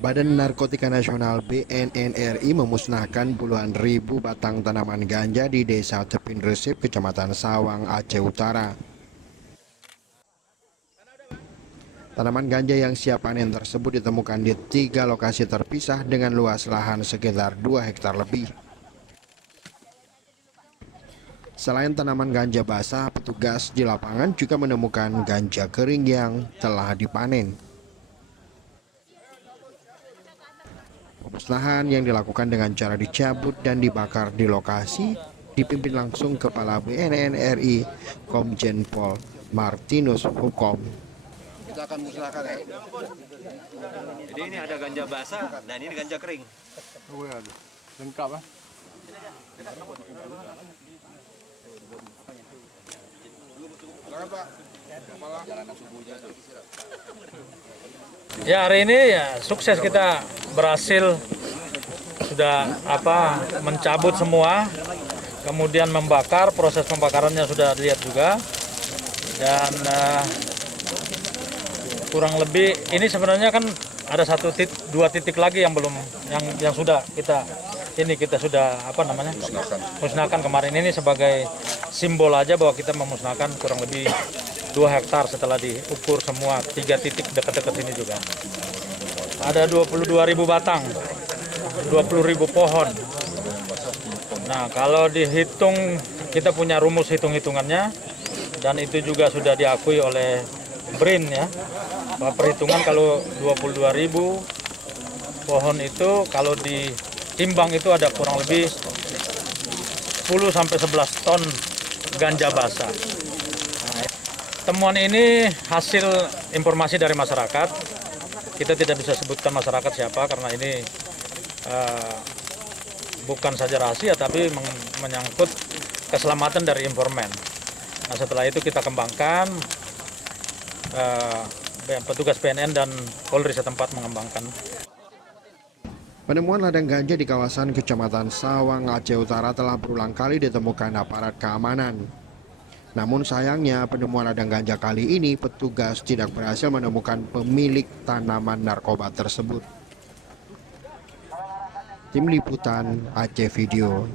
Badan Narkotika Nasional BNN RI memusnahkan puluhan ribu batang tanaman ganja di Desa Tepin Resip, Kecamatan Sawang, Aceh Utara. Tanaman ganja yang siap panen tersebut ditemukan di 3 lokasi terpisah dengan luas lahan sekitar 2 hektar lebih. Selain tanaman ganja basah, petugas di lapangan juga menemukan ganja kering yang telah dipanen. Pemusnahan yang dilakukan dengan cara dicabut dan dibakar di lokasi dipimpin langsung Kepala BNN RI Komjen Pol Martinus Hukom. Kita akan musnahkan ya. Jadi ini ada ganja basah dan ini ganja kering. Oh ya, lengkap ah. Ya, hari ini ya sukses, kita berhasil sudah mencabut semua, kemudian membakar, proses pembakarannya sudah dilihat juga, dan kurang lebih ini sebenarnya kan ada dua titik lagi yang belum, yang sudah kita sudah musnahkan kemarin. Ini sebagai simbol aja bahwa kita memusnahkan kurang lebih 2 hektar setelah diukur semua 3 titik dekat-dekat sini juga. Ada 22.000 batang, 20.000 pohon. Nah, kalau dihitung, kita punya rumus hitung-hitungannya, dan itu juga sudah diakui oleh BRIN ya, bahwa perhitungan kalau 22.000 pohon itu kalau ditimbang itu ada kurang lebih 10-11 ton ganja basah. Nah, temuan ini hasil informasi dari masyarakat. Kita tidak bisa sebutkan masyarakat siapa karena ini bukan saja rahasia, tapi menyangkut keselamatan dari informan. Nah, setelah itu kita kembangkan, petugas BNN dan Polri setempat mengembangkan. Penemuan ladang ganja di kawasan Kecamatan Sawang, Aceh Utara telah berulang kali ditemukan aparat keamanan. Namun sayangnya penemuan ladang ganja kali ini petugas tidak berhasil menemukan pemilik tanaman narkoba tersebut. Tim Liputan Aceh Video.